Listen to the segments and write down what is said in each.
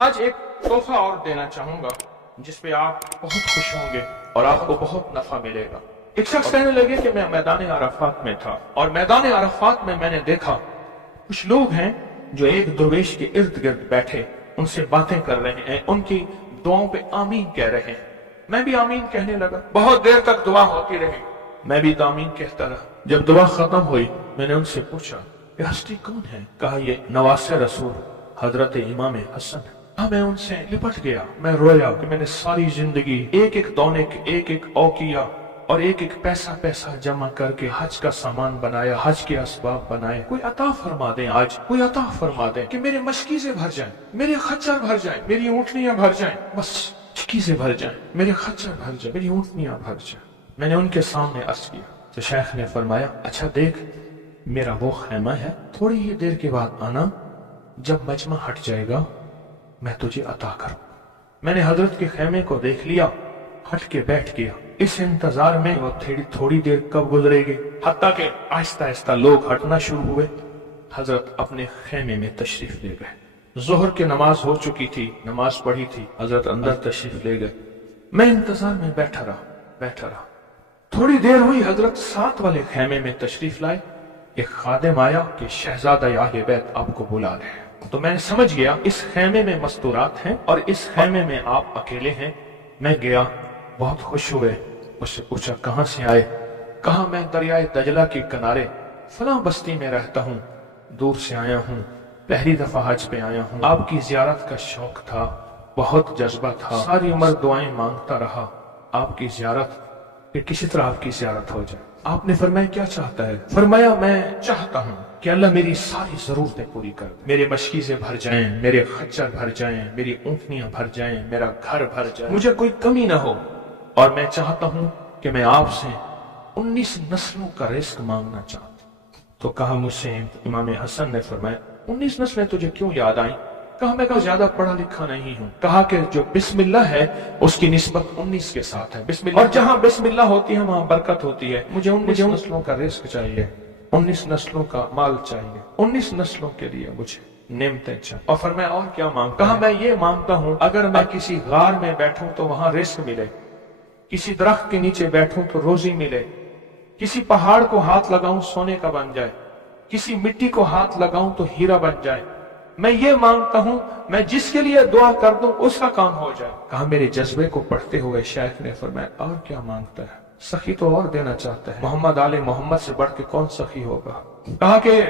आज एक तोहफा और देना चाहूंगा जिस पे आप बहुत खुश होंगे और आपको बहुत नफा मिलेगा। एक शख्स कहने लगे कि मैं मैदान अराफात में था और मैदान अराफात में मैंने देखा कुछ लोग हैं जो एक दरवेश के इर्द गिर्द बैठे उनसे बातें कर रहे हैं, उनकी दुआओं पे आमीन कह रहे हैं। मैं भी आमीन कहने लगा। बहुत देर तक दुआ होती रही, मैं भी आमीन कहता रहा। जब दुआ खत्म हुई मैंने उनसे पूछा ये हस्ती कौन है? कहा ये नवासे रसूल हजरत इमाम हसन। मैं उनसे लिपट गया, मैं रोया कि मैंने सारी जिंदगी एक एक दौने एक एक औकिया और एक एक पैसा पैसा जमा करके हज का सामान बनाया, हज के असबाब बनाए। कोई अता फरमा दे, आज कोई अता फरमा दे कि मेरे मशकीज़ें भर जाएं, मेरे खच्चर भर जाएं, मेरी ऊँटनियां भर जाएं, बस मशकीज़ें भर जाएं, मेरे खच्चर भर जाएं, मेरी ऊँटनियां भर जाएं। मैंने उनके सामने अर्ज किया तो शेख ने फरमाया अच्छा देख, मेरा वो खैमा है, थोड़ी ही देर के बाद आना, जब मजमा हट जाएगा मैं तुझे अता करूं। मैंने हजरत के खैमे को देख लिया, हट के बैठ गया। इस इंतजार में वो थोड़ी देर कब गुजरेगी, हत्ता के आहिस्ता आहिस्ता लोग हटना शुरू हुए। हजरत अपने खैमे में तशरीफ ले गए। जोहर की नमाज हो चुकी थी, नमाज पढ़ी थी, हजरत अंदर तशरीफ ले गए। मैं इंतजार में बैठा रहा। थोड़ी देर हुई, हजरत साथ वाले खैमे में तशरीफ लाए। एक खादिम आया कि शहजादा अहले बैत आपको बुला रहे हैं। तो मैं समझ गया इस खैमे में मस्तूरात हैं और इस खैमे में आप अकेले हैं। मैं गया, बहुत खुश हुए। उससे पूछा कहाँ से आए? कहा मैं दरियाए दजला के किनारे फलां बस्ती में रहता हूँ, दूर से आया हूँ, पहली दफा हज पे आया हूँ। आपकी जियारत का शौक था, बहुत जज्बा था, सारी उम्र दुआएं मांगता रहा आपकी जियारत, कि किसी तरह आपकी जियारत हो जाए। आपने फरमाया क्या चाहता है? फरमाया मैं चाहता हूँ कि अल्लाह मेरी सारी जरूरतें पूरी कर, मेरे मशकीज़ें भर जाएं, मेरे खच्चर भर जाएं, मेरी ऊँटनियां भर जाएं, मेरा घर भर जाए, मुझे कोई कमी ना हो। और मैं चाहता हूँ कि मैं आपसे 19 नस्लों का रिस्क मांगना चाहता हूँ। तो कहा मुझसे इमाम हसन ने फरमाया 19 नस्लें तुझे क्यों याद आई? कहा मैं ज्यादा पढ़ा लिखा नहीं हूँ। कहा कि जो बिस्मिल्लाह है उसकी निस्बत 19 के साथ है, बिस्मिल्लाह, और जहाँ बिस्मिल्लाह होती है वहाँ बरकत होती है। मुझे 19 नस्लों का रिस्क चाहिए, 19 नस्लों का माल चाहिए, 19 नस्लों के लिए मुझे नेमतें चाहिए। और फिर मैं और क्या मांगता? कहा मैं ये मांगता हूँ अगर मैं किसी गार में बैठूं तो वहां रिस्क मिले, किसी दरख्त के नीचे बैठूं तो रोजी मिले, किसी पहाड़ को हाथ लगाऊं सोने का बन जाए, किसी मिट्टी को हाथ लगाऊं तो हीरा बन जाए। मैं ये मांगता हूं मैं जिसके लिए दुआ कर दूं उसका काम हो जाए। कहा मेरे जज्बे को पढ़ते हुए शेख ने फरमाया और क्या मांगता है? सखी तो और देना चाहता है, मोहम्मद आले मोहम्मद से बढ़ के कौन सखी होगा? कहा कि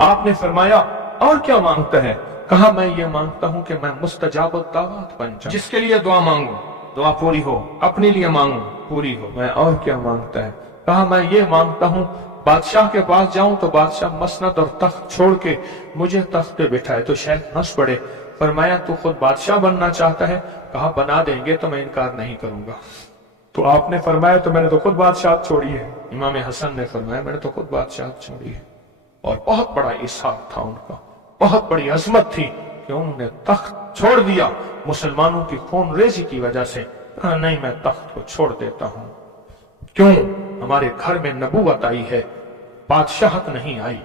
आपने फरमाया और क्या मांगता है? कहा मैं ये मांगता हूं कि मैं मुस्तजाब दावत बन जाऊं, जिसके लिए दुआ मांगू दुआ पूरी हो, अपने लिए मांगू पूरी हो। मैं और क्या मांगता है? कहा मैं ये मांगता हूं बादशाह के पास जाऊं तो बादशाह मसनद और तख्त छोड़ के मुझे तख्त पे बिठाए। तो शेख हंस पड़े, फरमाया तू खुद बादशाह बनना चाहता है? कहा बना देंगे तो मैं इनकार नहीं करूंगा। तो आपने फरमाया तो मैंने तो खुद बादशाह छोड़ी है। इमाम हसन ने फरमाया मैंने तो खुद बादशाह छोड़ी है। और बहुत बड़ा इसहाक था उनका, बहुत बड़ी अजमत थी कि उन्होंने तख्त छोड़ दिया मुसलमानों की खून रेजी की वजह से। कहा नहीं मैं तख्त को छोड़ देता हूं। क्यों? हमारे घर में नबूवत आई है, बादशाहत नहीं आई।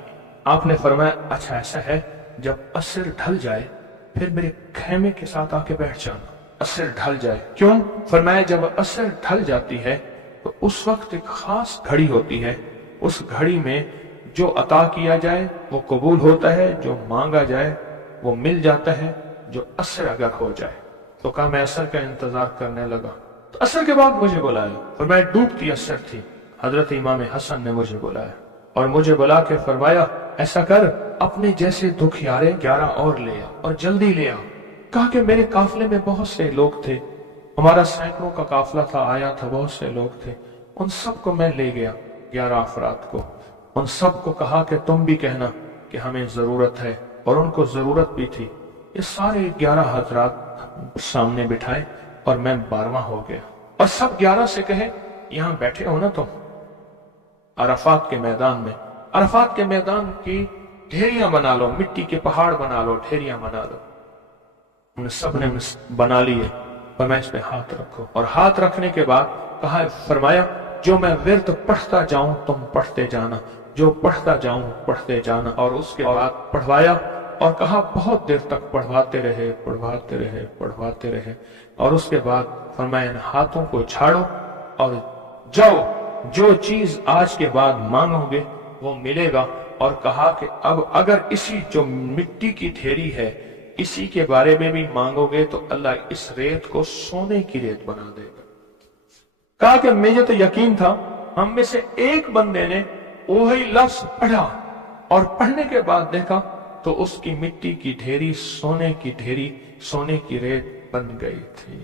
आपने फरमाया अच्छा ऐसा है, जब असर ढल जाए फिर मेरे खैमे के साथ आके बैठ जाना। असर ढल जाए? क्यों? फरमाया जब असर ढल जाती है तो उस वक्त एक खास घड़ी होती है, उस घड़ी में जो अता किया जाए वो कबूल होता है, जो मांगा जाए वो मिल जाता है, जो असर अगर हो जाए। तो कहा मैं असर का इंतजार करने लगा। तो असर के बाद मुझे बुलाया और मैं डूबती असर थी। हजरत इमाम हसन ने मुझे बुलाया और मुझे बुला के फरमाया ऐसा कर अपने जैसे दुखियारे 11 और ले आ और जल्दी ले आ। कहा कि मेरे काफले में बहुत से लोग थे, हमारा सैकड़ों का काफला था, आया था, बहुत से लोग थे, उन सबको मैं ले गया 11 अफराद को। उन सबको कहा कि तुम भी कहना कि हमें जरूरत है, और उनको जरूरत भी थी। ये सारे 11 हजरात सामने बिठाए और मैं 12वां हो गया। और सब 11 से कहे यहां बैठे हो ना तुम अराफात के मैदान में, अराफात के मैदान की ढेरियां बना लो, मिट्टी के पहाड़ बना लो, ढेरियां बना लो। उन सब ने बना लिए और मैं इस पे हाथ रखो। और हाथ रखने के बाद कहा फरमाया जो मैं विर्द पढ़ता जाऊं तुम पढ़ते जाना, जो पढ़ता जाऊं पढ़ते जाना। और उसके बाद पढ़वाया اور کہا بہت دیر تک پڑھواتے رہے پڑھواتے رہے پڑھواتے رہے، اور اس کے بعد فرمایا ان ہاتھوں کو جھاڑو اور جاؤ، جو چیز آج کے بعد مانگو گے وہ ملے گا۔ اور کہا کہ اب اگر اسی جو مٹی کی ڈھیری ہے اسی کے بارے میں بھی مانگو گے تو اللہ اس ریت کو سونے کی ریت بنا دے گا۔ کہا کہ مجھے تو یقین تھا، ہم میں سے ایک بندے نے وہی لفظ پڑھا اور پڑھنے کے بعد دیکھا تو اس کی مٹی کی ڈھیری سونے کی ڈھیری، سونے کی ریت بن گئی تھی۔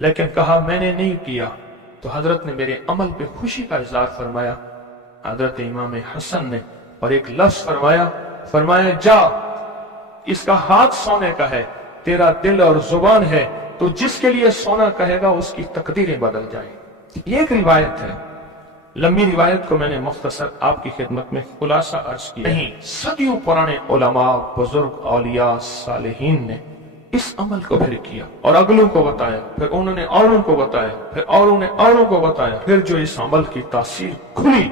لیکن کہا میں نے نہیں کیا، تو حضرت نے میرے عمل پہ خوشی کا اظہار فرمایا، حضرت امام حسن نے، اور ایک لفظ فرمایا جا، اس کا ہاتھ سونے کا ہے، تیرا دل اور زبان ہے، تو جس کے لیے سونا کہے گا اس کی تقدیریں بدل جائیں۔ یہ ایک روایت ہے، لمبی روایت کو میں نے مختصر آپ کی خدمت میں خلاصہ عرض کیا۔ نہیں، صدیوں پرانے علماء، بزرگ، اولیاء، صالحین نے اس عمل کو پھر کیا اور اگلوں کو بتایا، پھر انہوں نے اوروں کو بتایا، پھر اوروں نے اوروں کو بتایا، پھر جو اس عمل کی تاثیر کھلی،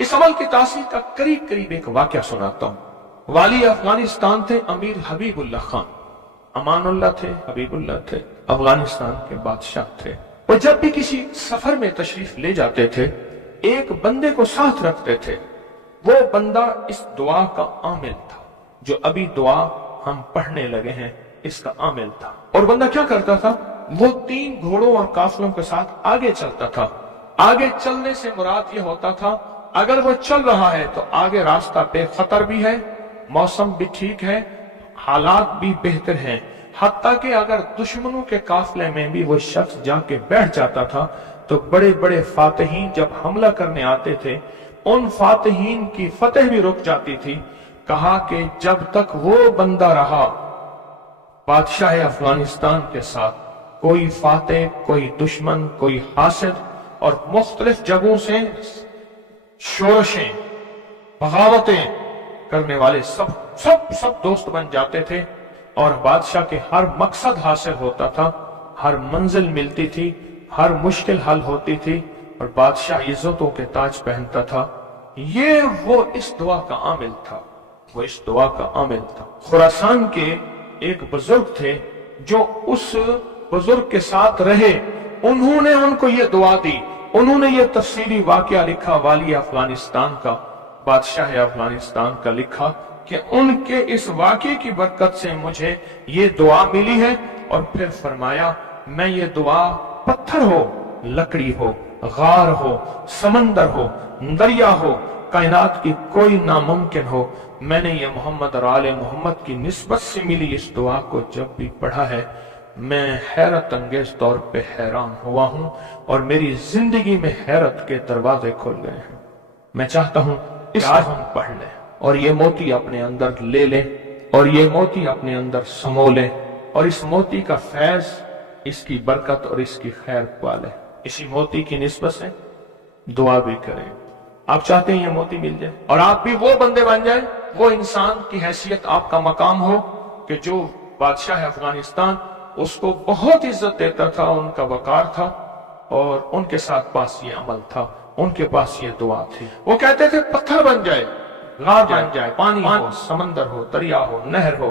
اس عمل کی تاثیر کا قریب قریب ایک واقعہ سناتا ہوں۔ والی افغانستان تھے امیر حبیب اللہ خان، امان اللہ تھے، حبیب اللہ تھے، افغانستان کے بادشاہ تھے۔ وہ جب بھی کسی سفر میں تشریف لے جاتے تھے ایک بندے کو ساتھ رکھتے تھے، وہ بندہ اس دعا کا عامل تھا، جو ابھی دعا ہم پڑھنے لگے ہیں اس کا عامل تھا۔ اور بندہ کیا کرتا تھا، وہ 3 گھوڑوں اور قافلوں کے ساتھ آگے چلتا تھا۔ آگے چلنے سے مراد یہ ہوتا تھا اگر وہ چل رہا ہے تو آگے راستہ بے خطر بھی ہے، موسم بھی ٹھیک ہے، حالات بھی بہتر ہیں، حتیٰ کہ اگر دشمنوں کے قافلے میں بھی وہ شخص جا کے بیٹھ جاتا تھا تو بڑے بڑے فاتحین جب حملہ کرنے آتے تھے ان فاتحین کی فتح بھی رک جاتی تھی۔ کہا کہ جب تک وہ بندہ رہا بادشاہ افغانستان کے ساتھ، کوئی فاتح، کوئی دشمن، کوئی حاسد، اور مختلف جگہوں سے شورشیں، بغاوتیں کرنے والے سب دوست بن جاتے تھے، اور بادشاہ کے ہر مقصد حاصل ہوتا تھا، ہر منزل ملتی تھی، ہر مشکل حل ہوتی تھی، اور بادشاہ عزتوں کے تاج پہنتا تھا۔ یہ وہ اس دعا کا عامل تھا، وہ اس دعا کا عامل تھا۔ خراسان کے ایک بزرگ تھے جو اس بزرگ کے ساتھ رہے، انہوں نے ان کو یہ دعا دی، انہوں نے یہ تفصیلی واقعہ لکھا، والی افغانستان کا، بادشاہ افغانستان کا لکھا کہ ان کے اس واقعے کی برکت سے مجھے یہ دعا ملی ہے، اور پھر فرمایا میں یہ دعا پتھر ہو، لکڑی ہو، غار ہو، سمندر ہو، دریا ہو، کائنات کی کوئی ناممکن ہو، میں نے یہ محمد اور آل محمد کی نسبت سے ملی اس دعا کو جب بھی پڑھا ہے میں حیرت انگیز طور پہ حیران ہوا ہوں، اور میری زندگی میں حیرت کے دروازے کھل گئے ہیں۔ میں چاہتا ہوں اس کو ہم پڑھ لیں اور یہ موتی اپنے اندر لے لیں، اور یہ موتی اپنے اندر سمو لیں، اور اس موتی کا فیض، اس کی برکت اور اس کی خیر پالیں۔ اسی موتی کی نسبت سے دعا بھی کریں۔ آپ چاہتے ہیں یہ موتی مل جائے اور آپ بھی وہ بندے بن جائیں، وہ انسان کی حیثیت آپ کا مقام ہو کہ جو بادشاہ افغانستان اس کو بہت عزت دیتا تھا، ان کا وقار تھا، اور ان کے ساتھ پاس یہ عمل تھا، ان کے پاس یہ دعا تھی۔ وہ کہتے تھے پتھر بن جائے، غار بن جائے، پانی ہو، سمندر ہو، دریا ہو، نہر ہو،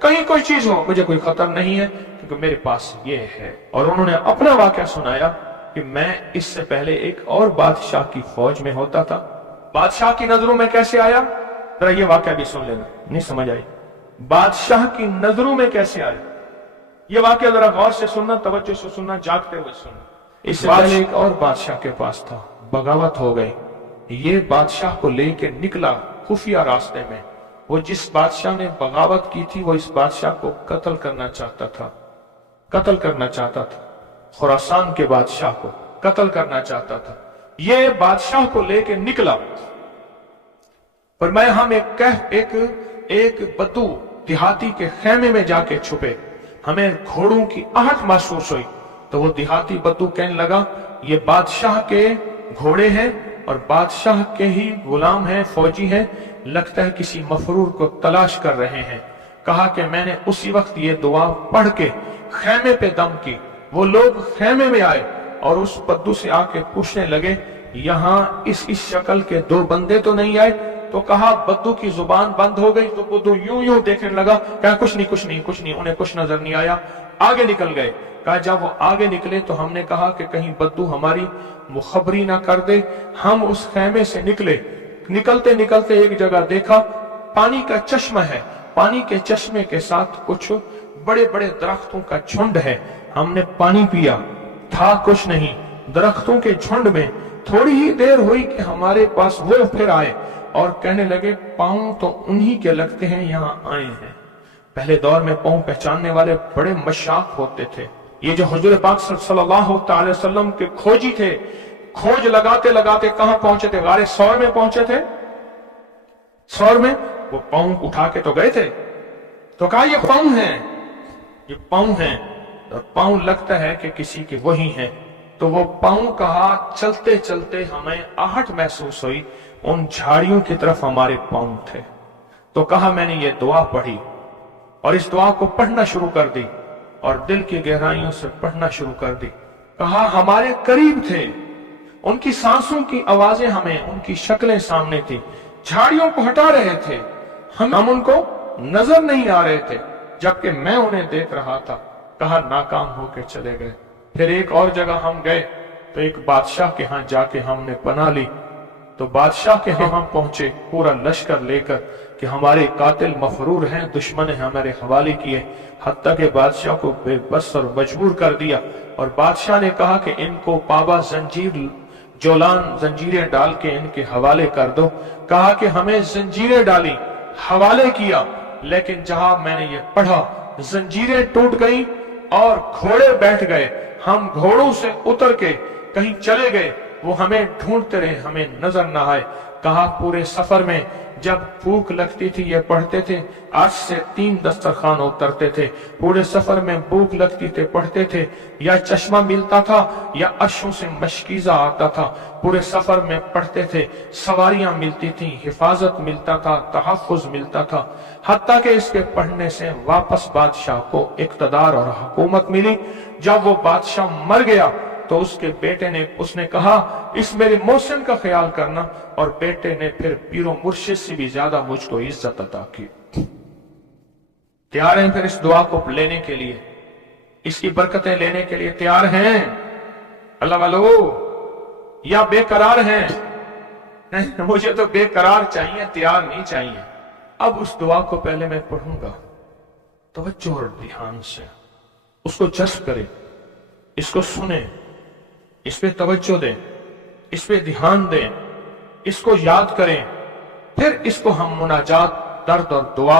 کہیں کوئی چیز ہو، مجھے کوئی خطر نہیں ہے کیونکہ میرے پاس یہ ہے۔ اور انہوں نے اپنا واقعہ سنایا کہ میں اس سے پہلے ایک اور بادشاہ کی فوج میں ہوتا تھا، بادشاہ کی نظروں میں کیسے آیا، ذرا یہ واقعہ بھی سن لینا، نہیں سمجھ آئی، بادشاہ کی نظروں میں کیسے آیا، یہ واقعہ ذرا غور سے سننا، توجہ سے سننا، جاگتے ہوئے سننا۔ اس سے پہلے ایک اور بادشاہ کے پاس تھا، بغاوت ہو گئی، یہ بادشاہ کو لے کے نکلا خفیہ راستے میں، وہ جس بادشاہ نے بغاوت کی تھی وہ اس بادشاہ کو قتل کرنا چاہتا تھا، قتل کرنا چاہتا تھا، خراسان کے بادشاہ کو قتل کرنا چاہتا تھا۔ یہ بادشاہ کو لے کے نکلا، فرمایا ہم ایک بدو دیہاتی کے خیمے میں جا کے چھپے، ہمیں گھوڑوں کی آہٹ محسوس ہوئی، تو وہ دیہاتی بدو کہنے لگا یہ بادشاہ کے گھوڑے ہیں اور بادشاہ کے ہی غلام ہیں، فوجی ہیں، لگتا ہے کسی مفرور کو تلاش کر رہے ہیں۔ کہا کہ میں نے اسی وقت یہ دعا پڑھ کے خیمے پہ دم کی، وہ لوگ خیمے میں آئے اور اس بدو سے آ کے پوچھنے لگے یہاں اس شکل کے 2 بندے تو نہیں آئے؟ तो कहा बद्दू की जुबान बंद हो गई, तो बद्दू यूं यूं देखने लगा, कहा कुछ नहीं कुछ नहीं कुछ नहीं, उन्हें कुछ नजर नहीं आया, आगे निकल गए। कहा जब वो आगे निकले तो हमने कहा कि कहीं बद्दू हमारी मुखबरी ना कर दे। हम उस खेमे से निकले, निकलते निकलते एक जगह देखा पानी का चश्मा है, पानी के चश्मे के साथ कुछ बड़े बड़े दरख्तों का झुंड है। हमने पानी पिया, था कुछ नहीं, दरख्तों के झुंड में। थोड़ी ही देर हुई कि हमारे पास वो फिर आए और कहने लगे पांव तो उन्हीं के लगते हैं, यहाँ आए हैं। पहले दौर में पांव पहचानने वाले बड़े मशाक होते थे। ये जो हुजूर पाक सल्लल्लाहु अलैहि वसल्लम के खोजी थे, खोज लगाते लगाते कहां पहुंचे थे? गारे सौर में पहुंचे थे। सौर में वो पांव उठा के तो गए थे, तो कहा ये पांव हैं, ये पांव हैं, और पांव लगता है कि किसी के वही हैं। तो वो पांव कहा चलते चलते हमें आहट महसूस हुई, उन झाड़ियों की तरफ हमारे पांव थे। तो कहा मैंने ये दुआ पढ़ी और इस दुआ को पढ़ना शुरू कर दी और दिल की गहराइयों से पढ़ना शुरू कर दी। कहा हमारे करीब थे, उनकी सांसों की आवाजें हमें, उनकी शक्लें सामने थी, झाड़ियों को हटा रहे थे, हम उनको नजर नहीं आ रहे थे, जबकि मैं उन्हें देख रहा था। कहा नाकाम होकर चले गए। फिर एक और जगह हम गए तो एक बादशाह के यहाँ जाके हमने पनाह ली। तो बादशाह के यहाँ पहुंचे पूरा लश्कर लेकर कि हमारे कातिल मफरूर हैं, दुश्मन ने हमारे हवाले किए। हत्ता के बादशाह को बेबस और मजबूर कर दिया और बादशाह ने कहा कि इनको पाबा जंजीर जोलान जंजीरें डाल के इनके हवाले कर दो। कहा कि हमें जंजीरें डाली, हवाले किया, लेकिन जहां मैंने ये पढ़ा जंजीरें टूट गई और घोड़े बैठ गए। हम घोड़ों से उतर के कहीं चले गए, वो हमें ढूंढते रहे, हमें नजर ना आए। कहा पूरे सफर में जब भूख लगती थी ये पढ़ते थे, आज से 3 दस्तरखान उतरते थे। पूरे सफर में भूख लगती थे पढ़ते थे, या चश्मा मिलता था या अश्कों से मशकीजा आता था। पूरे सफर में पढ़ते थे, सवारियां मिलती थी, हिफाजत मिलता था, तहफ़्फ़ुज़ मिलता था। हत्ता के इसके पढ़ने से वापस बादशाह को इक़्तिदार और हुकूमत मिली। जब वो बादशाह मर गया तो उसके बेटे ने, उसने कहा इस मेरे मोहसिन का ख्याल करना, और बेटे ने फिर पीरो मुर्शिद से भी ज्यादा मुझको इज्जत अता की। तैयार हैं फिर इस दुआ को लेने के लिए, इसकी बरकतें लेने के लिए तैयार हैं अल्लाह वालो, या बेकरार हैं? मुझे तो बेकरार चाहिए, तैयार नहीं चाहिए। अब उस दुआ को पहले मैं पढ़ूंगा, तवज्जो और ध्यान से उसको जज्ब करें, इसको सुने, इस पे तवज्जो दें, इस पे ध्यान दें, इसको याद करें। फिर इसको हम मुनाजात, दर्द और दुआ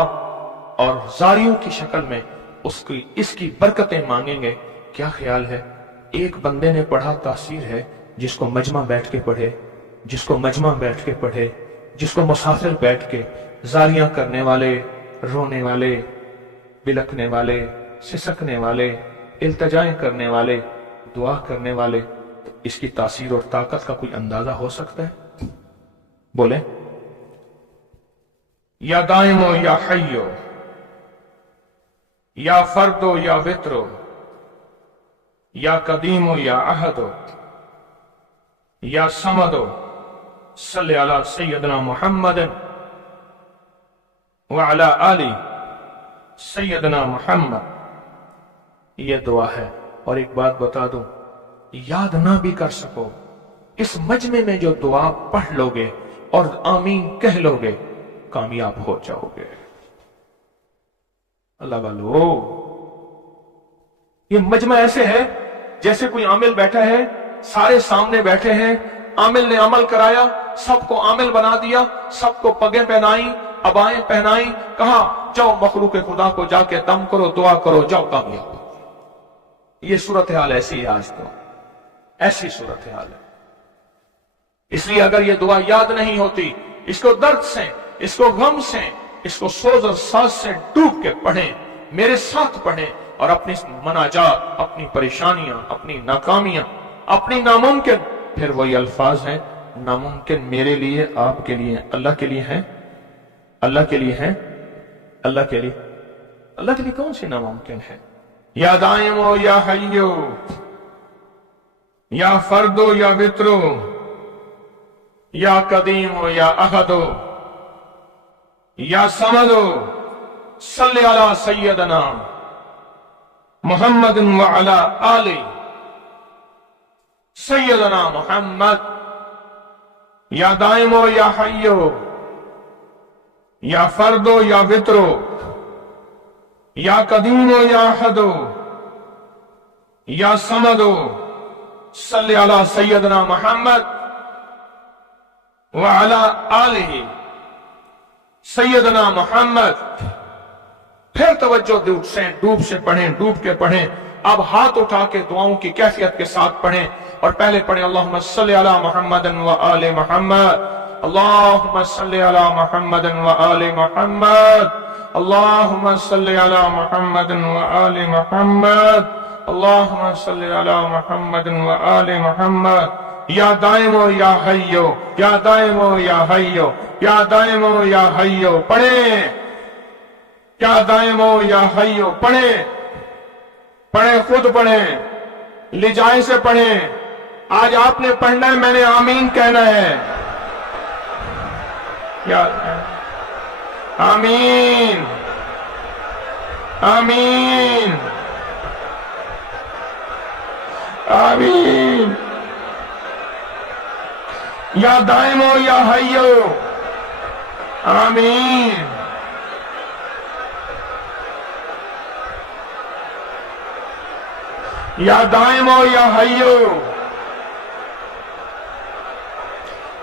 और जारियों की शक्ल में उसकी इसकी बरकतें मांगेंगे। क्या ख्याल है? एक बंदे ने पढ़ा, तासीर है। जिसको मजमा बैठ के पढ़े, जिसको मजमा बैठ के पढ़े, जिसको मुसाफिर बैठ के, जारियां करने वाले, रोने वाले, बिलखने वाले, सिसकने वाले, इल्तजाएं करने वाले, दुआ करने वाले, तो इसकी तासीर और ताकत का कोई अंदाजा हो सकता है? बोले या दाइमो या हय्यो, या फर्दो या वित्रो, या कदीमो या अहदो, या समदो, सल्ली अला सय्यदना मुहम्मद व अला आली सय्यदना मुहम्मद। ये दुआ है। और एक बात बता दूं, याद ना भी कर सको, इस मजमे में जो दुआ पढ़ लोगे और आमीन कह लोगे, कामयाब हो जाओगे। अल्लाह वालो, ये मजमा ऐसे है जैसे कोई आमिल बैठा है, सारे सामने बैठे हैं, आमिल ने अमल कराया, सबको आमिल बना दिया, सबको पगें पहनाई, अबाएं पहनाई, कहा जाओ मखलूक खुदा को जाके दम करो, दुआ करो, जाओ कामयाब। ये सूरत हाल ऐसी है, आज तो ऐसी सूरत हाल है। इसलिए अगर ये दुआ याद नहीं होती, इसको दर्द से, इसको गम से, इसको सोज और साज से डूब के पढ़ें, मेरे साथ पढ़ें, और अपनी मनाजात, अपनी परेशानियां, अपनी नाकामियां, अपनी नामुमकिन, फिर वही अल्फाज हैं, नामुमकिन मेरे लिए, आपके लिए, अल्लाह के लिए है, अल्लाह के लिए है, अल्लाह के लिए, अल्लाह के लिए कौन सी नामुमकिन है? या दाइमो या हय्यो, या फर्दो या वित्रो, या कदीमो या अहदो, یا سمدو صلی علی سیدنا محمد وعلی آل سیدنا محمد، یا دائمو یا حیو، یا فردو یا وطرو، یا قدیمو یا احدو، یا سمدو صلی علی سیدنا محمد وعلی آلہ سیدنا محمد۔ پھر توجہ ڈوب سے پڑھیں، ڈوب کے پڑھیں۔ اب ہاتھ اٹھا کے دعاؤں کی کیفیت کے ساتھ پڑھیں، اور پہلے پڑھیں اللہم صلی علی محمد وآل محمد، اللہم صلی علی محمد وآل محمد، اللہم صلی علی محمد وآل محمد، اللہم صلی علی محمد وآل محمد۔ یا دائمو یا حیو، یا دائمو یا حیو، یا دائمو یا حیو پڑھیں، یا دائمو یا حیو پڑھیں، پڑھیں، خود پڑھیں، لجائے سے پڑھیں۔ آج آپ نے پڑھنا ہے، میں نے آمین کہنا ہے۔ یا آمین آمین آمین، یا دائمو یا حیو آمین۔ یا دائمو یا حیو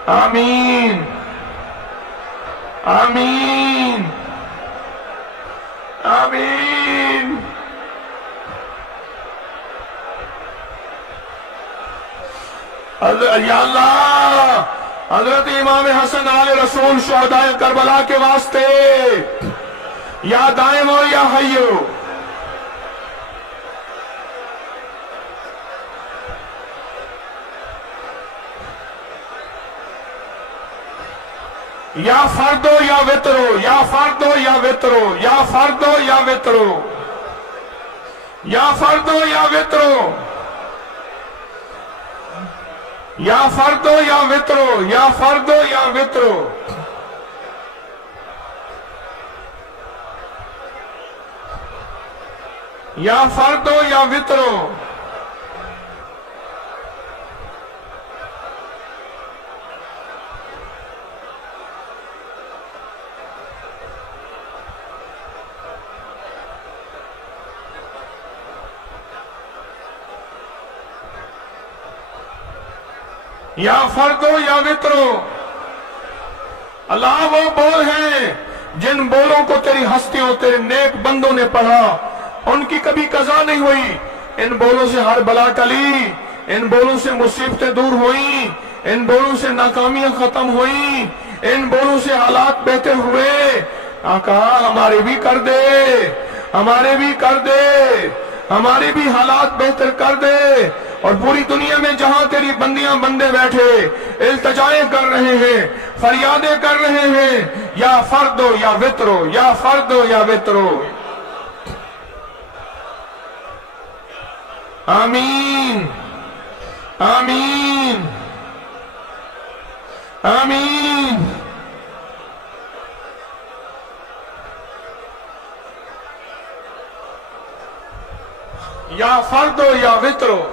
آمین آمین آمین۔ یا اللہ، حضرت امام حسن آل رسول شہداء کربلا کے واسطے یا دائمو یا حیو، یا فردو یا وطرو، یا فردو یا وطرو، یا فردو یا وطرو، یا فردو یا وطرو، یا فردو یا وطرو، یا فردو یا وطرو، یا فردو یا وطرو۔ یا فردو یا وطرو۔ اللہ وہ بول ہیں جن بولوں کو تیری ہستیوں، تیرے نیک بندوں نے پڑھا، ان کی کبھی قضا نہیں ہوئی۔ ان بولوں سے ہر بلا ٹلی، ان بولوں سے مصیبتیں دور ہوئیں، ان بولوں سے ناکامیاں ختم ہوئیں، ان بولوں سے حالات بہتر ہوئے۔ آقا ہمارے بھی کر دے، ہمارے بھی کر دے، ہمارے بھی حالات بہتر کر دے۔ اور پوری دنیا میں جہاں تیری بندیاں بندے بیٹھے التجائیں کر رہے ہیں، فریادیں کر رہے ہیں، یا فردو یا وطرو، یا فردو یا وطرو۔ آمین آمین آمین۔ یا فردو یا وطرو۔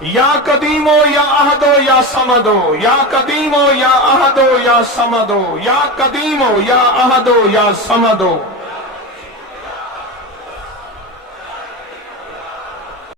یا قدیمو یا احدو یا سمدو، یا قدیمو یا احدو یا سمدو، یا قدیمو یا احدو یا سمدو۔